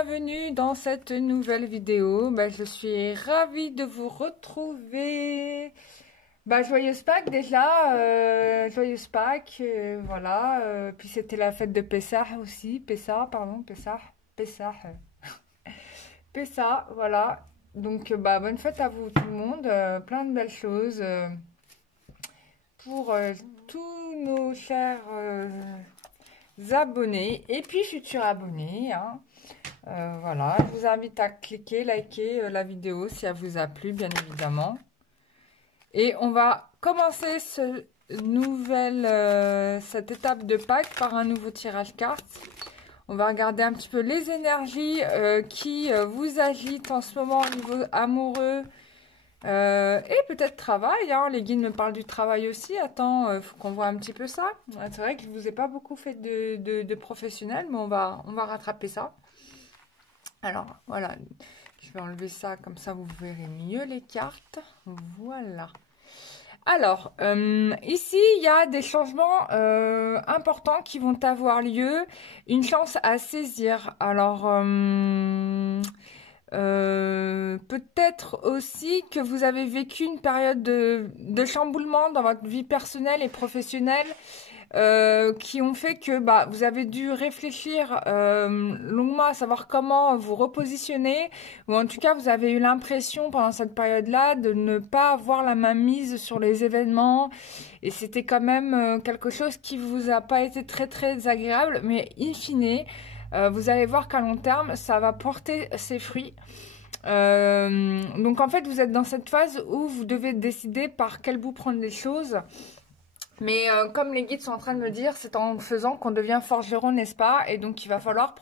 bienvenue dans cette nouvelle vidéo. Je suis ravie de vous retrouver. Joyeuse Pâques déjà, joyeuse Pâques, voilà. Puis c'était la fête de Pessah aussi, Pessah, Pessah, voilà. Donc bonne fête à vous tout le monde, plein de belles choses pour tous nos chers abonnés et puis futurs abonnés, hein. Voilà, je vous invite à cliquer, liker la vidéo si elle vous a plu, bien évidemment. Et on va commencer cette étape de Pâques par un nouveau tirage carte. On va regarder un petit peu les énergies qui vous agitent en ce moment au niveau amoureux et peut-être travail, hein. Les guides me parlent du travail aussi. Attends, faut qu'on voit un petit peu ça. C'est vrai que je vous ai pas beaucoup fait de professionnel, mais on va rattraper ça. Alors, voilà, je vais enlever ça, comme ça vous verrez mieux les cartes. Voilà. Alors, ici, il y a des changements importants qui vont avoir lieu. Une chance à saisir. Alors, peut-être aussi que vous avez vécu une période de chamboulement dans votre vie personnelle et professionnelle. Qui ont fait que vous avez dû réfléchir longuement à savoir comment vous repositionner, ou en tout cas vous avez eu l'impression pendant cette période-là de ne pas avoir la main mise sur les événements, et c'était quand même quelque chose qui vous a pas été très très agréable, mais in fine, vous allez voir qu'à long terme ça va porter ses fruits. Donc en fait vous êtes dans cette phase où vous devez décider par quel bout prendre les choses. Mais comme les guides sont en train de me dire, c'est en faisant qu'on devient forgeron, n'est-ce pas? Et donc il va falloir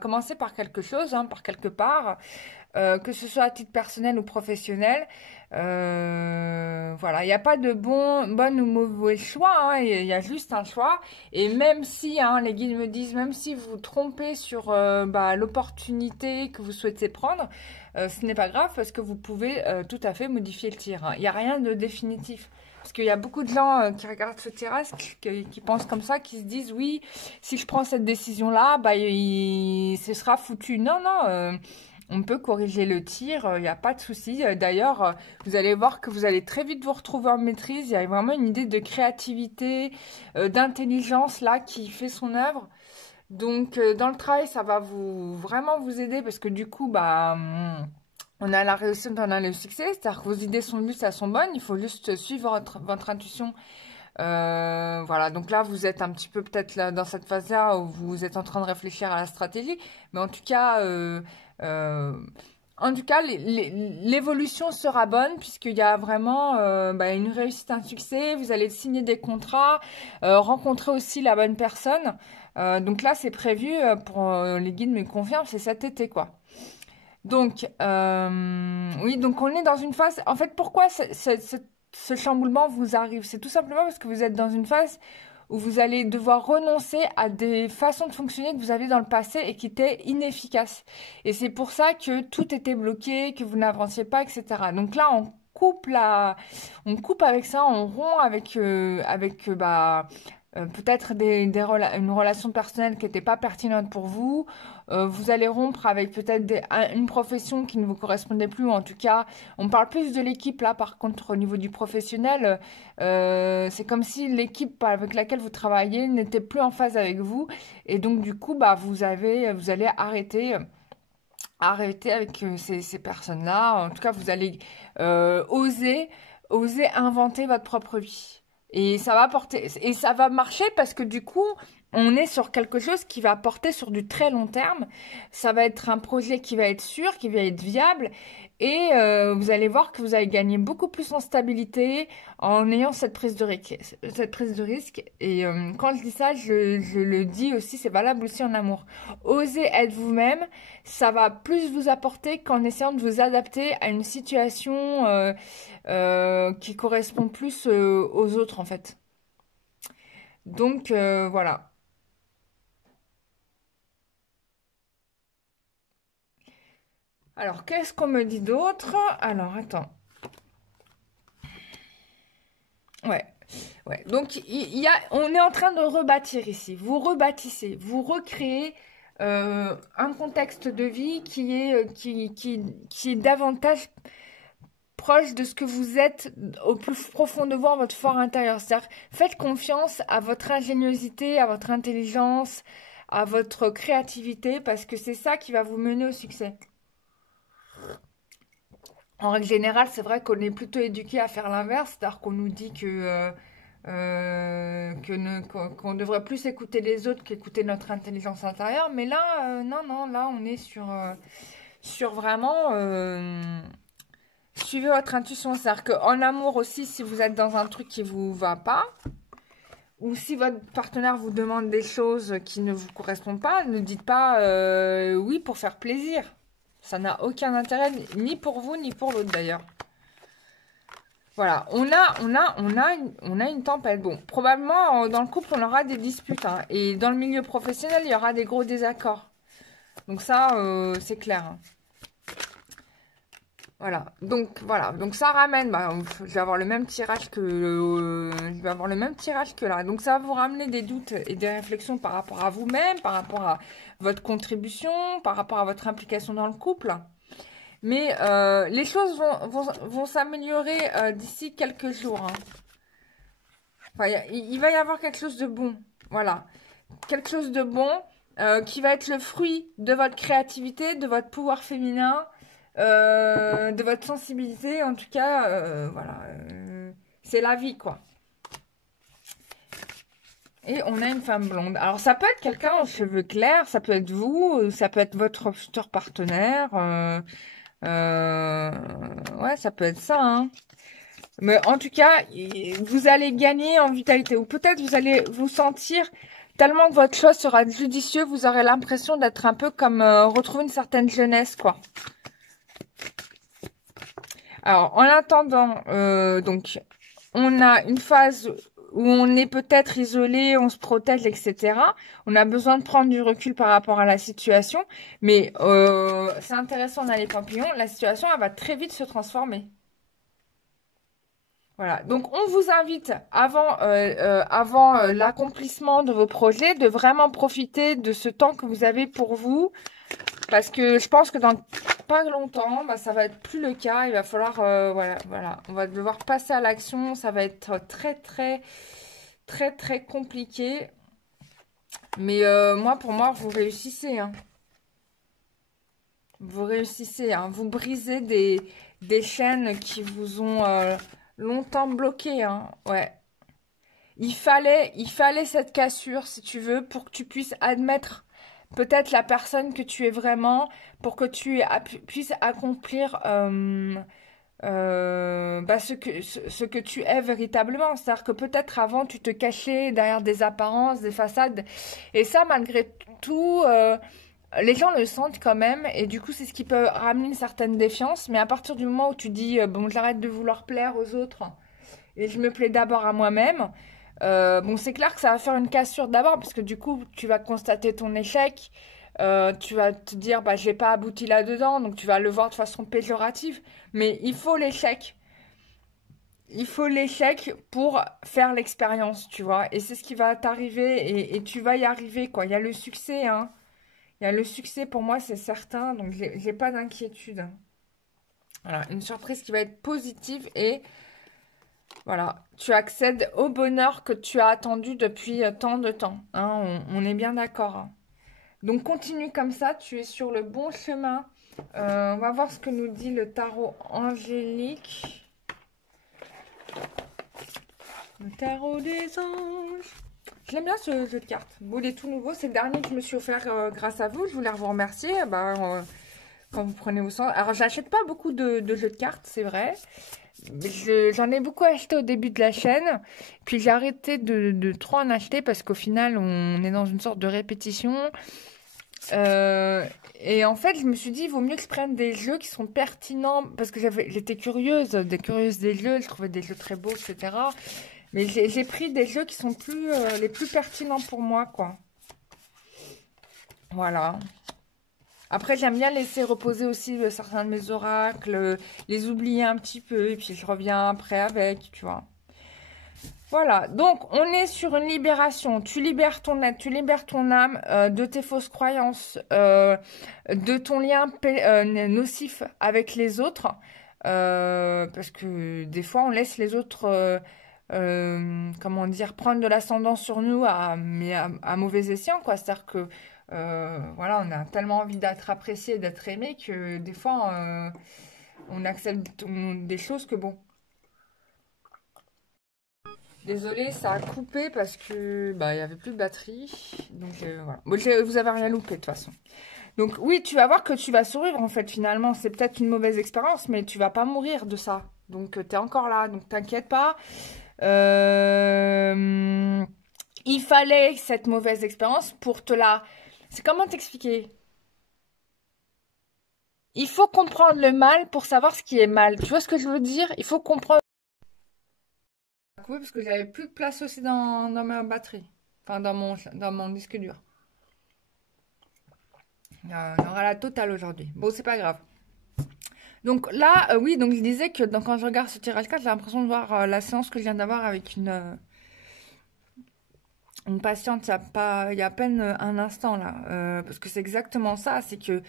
commencer par quelque chose, hein, par quelque part, que ce soit à titre personnel ou professionnel. Voilà, il n'y a pas de bon ou mauvais choix, hein, il y a juste un choix. Et même si, hein, les guides me disent, même si vous vous trompez sur l'opportunité que vous souhaitez prendre, ce n'est pas grave parce que vous pouvez tout à fait modifier le tir, hein. Il n'y a rien de définitif. Parce qu'il y a beaucoup de gens qui regardent ce tirage, qui pensent comme ça, qui se disent, oui, si je prends cette décision-là, ce sera foutu. Non, non, on peut corriger le tir, il n'y a pas de souci. D'ailleurs, vous allez voir que vous allez très vite vous retrouver en maîtrise. Il y a vraiment une idée de créativité, d'intelligence là qui fait son œuvre. Donc, dans le travail, ça va vraiment vous aider parce que du coup, on a la réussite, on a le succès, c'est-à-dire que vos idées sont justes, elles sont bonnes, il faut juste suivre votre intuition. Voilà, donc là, vous êtes un petit peu peut-être dans cette phase-là où vous êtes en train de réfléchir à la stratégie, mais en tout cas, l'évolution sera bonne puisqu'il y a vraiment une réussite, un succès, vous allez signer des contrats, rencontrer aussi la bonne personne. Donc là, c'est prévu pour les guides me confirment, c'est cet été, quoi. Donc, oui, donc on est dans une phase... En fait, pourquoi ce chamboulement vous arrive? C'est tout simplement parce que vous êtes dans une phase où vous allez devoir renoncer à des façons de fonctionner que vous aviez dans le passé et qui étaient inefficaces. Et c'est pour ça que tout était bloqué, que vous n'avanciez pas, etc. Donc là, on coupe avec ça, on rompt avec peut-être une relation personnelle qui n'était pas pertinente pour vous. Vous allez rompre avec peut-être une profession qui ne vous correspondait plus, ou en tout cas, on parle plus de l'équipe là. Par contre, au niveau du professionnel, c'est comme si l'équipe avec laquelle vous travaillez n'était plus en phase avec vous, et donc du coup, vous allez arrêter avec ces personnes-là. En tout cas, vous allez oser inventer votre propre vie. Et ça va marcher parce que du coup, on est sur quelque chose qui va porter sur du très long terme. Ça va être un projet qui va être sûr, qui va être viable. Et vous allez voir que vous allez gagner beaucoup plus en stabilité en ayant cette prise de risque. Et quand je dis ça, je le dis aussi, c'est valable aussi en amour. Osez être vous-même, ça va plus vous apporter qu'en essayant de vous adapter à une situation qui correspond plus aux autres en fait. Donc voilà. Alors, qu'est-ce qu'on me dit d'autre? Alors, attends. Ouais. Donc, on est en train de rebâtir ici. Vous rebâtissez, vous recréez un contexte de vie qui est davantage proche de ce que vous êtes au plus profond de vous, en votre fort intérieur. C'est-à-dire, faites confiance à votre ingéniosité, à votre intelligence, à votre créativité, parce que c'est ça qui va vous mener au succès. En règle générale, c'est vrai qu'on est plutôt éduqué à faire l'inverse, c'est-à-dire qu'on nous dit qu'on devrait plus écouter les autres qu'écouter notre intelligence intérieure. Mais là, non, non, là, on est sur vraiment suivez votre intuition. C'est-à-dire qu'en amour aussi, si vous êtes dans un truc qui vous va pas, ou si votre partenaire vous demande des choses qui ne vous correspondent pas, ne dites pas oui pour faire plaisir. Ça n'a aucun intérêt, ni pour vous, ni pour l'autre d'ailleurs. Voilà, on a une tempête. Bon, probablement, dans le couple, on aura des disputes. Hein, et dans le milieu professionnel, il y aura des gros désaccords. Donc ça, c'est clair. Hein. Voilà. Donc ça ramène. Bah, je vais avoir le même tirage que là. Donc ça va vous ramener des doutes et des réflexions par rapport à vous-même, par rapport à votre contribution, par rapport à votre implication dans le couple. Mais les choses vont s'améliorer d'ici quelques jours. Hein. Enfin, il va y avoir quelque chose de bon. Voilà. Quelque chose de bon qui va être le fruit de votre créativité, de votre pouvoir féminin, de votre sensibilité. En tout cas, voilà. C'est la vie, quoi. Et on a une femme blonde. Alors, ça peut être quelqu'un aux cheveux clairs, ça peut être vous, ça peut être votre futur partenaire. Ouais, ça peut être ça, hein. Mais en tout cas, vous allez gagner en vitalité. Ou peut-être vous allez vous sentir tellement que votre choix sera judicieux, vous aurez l'impression d'être un peu comme retrouver une certaine jeunesse, quoi. Alors, en attendant, donc, on a une phase où on est peut-être isolé, on se protège, etc. On a besoin de prendre du recul par rapport à la situation. Mais c'est intéressant dans les papillons, la situation, elle va très vite se transformer. Voilà, donc on vous invite avant l'accomplissement de vos projets de vraiment profiter de ce temps que vous avez pour vous parce que je pense que dans pas longtemps, bah, ça va être plus le cas. Il va falloir, voilà, on va devoir passer à l'action. Ça va être très, très, très, très compliqué. Mais pour moi, vous réussissez. Hein. Vous réussissez. Hein. Vous brisez des chaînes qui vous ont longtemps bloqué. Hein. Ouais. Il fallait cette cassure, si tu veux, pour que tu puisses admettre peut-être la personne que tu es vraiment, pour que tu puisses accomplir ce que tu es véritablement. C'est-à-dire que peut-être avant, tu te cachais derrière des apparences, des façades. Et ça, malgré tout, les gens le sentent quand même. Et du coup, c'est ce qui peut ramener une certaine défiance. Mais à partir du moment où tu dis, bon, j'arrête de vouloir plaire aux autres et je me plais d'abord à moi-même, bon, c'est clair que ça va faire une cassure d'abord, parce que du coup, tu vas constater ton échec, tu vas te dire, bah, j'ai pas abouti là-dedans, donc tu vas le voir de façon péjorative. Mais il faut l'échec. Il faut l'échec pour faire l'expérience, tu vois. Et c'est ce qui va t'arriver, et tu vas y arriver, quoi. Il y a le succès, hein. Il y a le succès, pour moi, c'est certain, donc j'ai pas d'inquiétude. Voilà, une surprise qui va être positive et... Voilà, tu accèdes au bonheur que tu as attendu depuis tant de temps. Hein, on est bien d'accord. Hein. Donc continue comme ça, tu es sur le bon chemin. On va voir ce que nous dit le tarot angélique. Le tarot des anges. Je l'aime bien ce jeu de cartes. Bon, il est tout nouveau. C'est le dernier que je me suis offert grâce à vous. Je voulais vous remercier. Quand vous prenez au sens. Alors, j'achète pas beaucoup de jeux de cartes, c'est vrai. J'en ai beaucoup acheté au début de la chaîne, puis j'ai arrêté de trop en acheter parce qu'au final on est dans une sorte de répétition. Et en fait je me suis dit il vaut mieux que je prenne des jeux qui sont pertinents parce que j'étais curieuse des jeux, je trouvais des jeux très beaux, etc. Mais j'ai pris des jeux qui sont les plus pertinents pour moi, quoi. Voilà. Après, j'aime bien laisser reposer aussi certains de mes oracles, les oublier un petit peu, et puis je reviens après avec, tu vois. Voilà, donc on est sur une libération. Tu libères ton être, tu libères ton âme de tes fausses croyances, de ton lien nocif avec les autres. Parce que des fois, on laisse les autres, comment dire, prendre de l'ascendant sur nous mais à mauvais escient, quoi. C'est-à-dire que, voilà, on a tellement envie d'être apprécié, d'être aimé, que des fois, on accepte des choses que, bon. Désolée, ça a coupé parce que bah il y avait plus de batterie. Donc voilà. Bon, vous avez rien loupé de toute façon. Donc oui, tu vas voir que tu vas survivre en fait finalement. C'est peut-être une mauvaise expérience, mais tu vas pas mourir de ça. Donc tu es encore là, donc t'inquiète pas. Il fallait cette mauvaise expérience pour te la... C'est comment t'expliquer? Il faut comprendre le mal pour savoir ce qui est mal. Tu vois ce que je veux dire? Il faut comprendre... Oui, parce que j'avais plus de place aussi dans ma batterie. Enfin, dans mon disque dur. Il y aura la totale aujourd'hui. Bon, c'est pas grave. Donc là, oui, donc je disais que quand je regarde ce tirage 4, j'ai l'impression de voir la séance que je viens d'avoir avec une patiente il y a à peine un instant là. Parce que c'est exactement ça, c'est que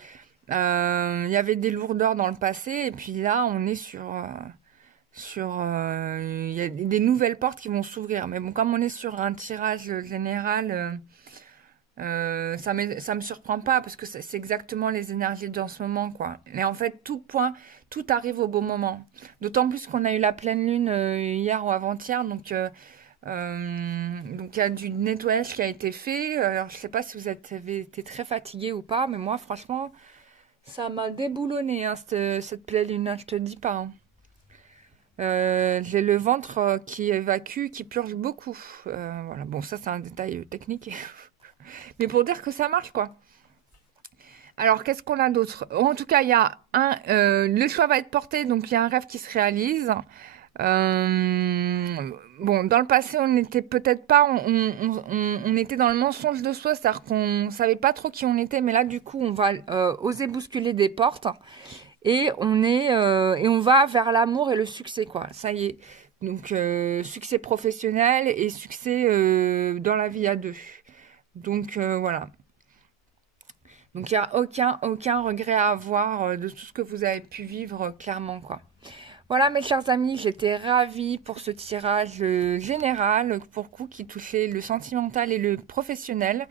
il y avait des lourdeurs dans le passé et puis là, on est il y a des nouvelles portes qui vont s'ouvrir. Mais bon, comme on est sur un tirage général, ça me surprend pas parce que c'est exactement les énergies de ce moment, quoi. Et en fait, tout arrive au bon moment. D'autant plus qu'on a eu la pleine lune hier ou avant-hier, donc il y a du nettoyage qui a été fait. Alors je sais pas si vous avez été très fatigué ou pas, mais moi franchement, ça m'a déboulonné hein, cette pleine lune, hein, je te dis pas. Hein. J'ai le ventre qui évacue, qui purge beaucoup. Voilà, bon ça c'est un détail technique. Mais pour dire que ça marche, quoi. Alors, qu'est-ce qu'on a d'autre? En tout cas, il y a le choix va être porté, donc il y a un rêve qui se réalise. Bon, dans le passé, on n'était peut-être pas, on était dans le mensonge de soi, c'est-à-dire qu'on savait pas trop qui on était, mais là, du coup, on va oser bousculer des portes et on va vers l'amour et le succès, quoi. Ça y est. Donc, succès professionnel et succès dans la vie à deux. Donc, voilà. Donc, il n'y a aucun regret à avoir de tout ce que vous avez pu vivre, clairement, quoi. Voilà, mes chers amis, j'étais ravie pour ce tirage général, pour coup, qui touchait le sentimental et le professionnel.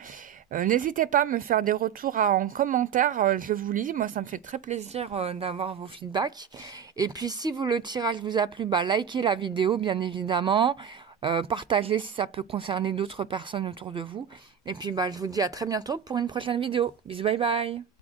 N'hésitez pas à me faire des retours en commentaire, je vous lis. Moi, ça me fait très plaisir d'avoir vos feedbacks. Et puis, si le tirage vous a plu, bah, likez la vidéo, bien évidemment. Partagez si ça peut concerner d'autres personnes autour de vous. Et puis, bah, je vous dis à très bientôt pour une prochaine vidéo. Bisous, bye bye.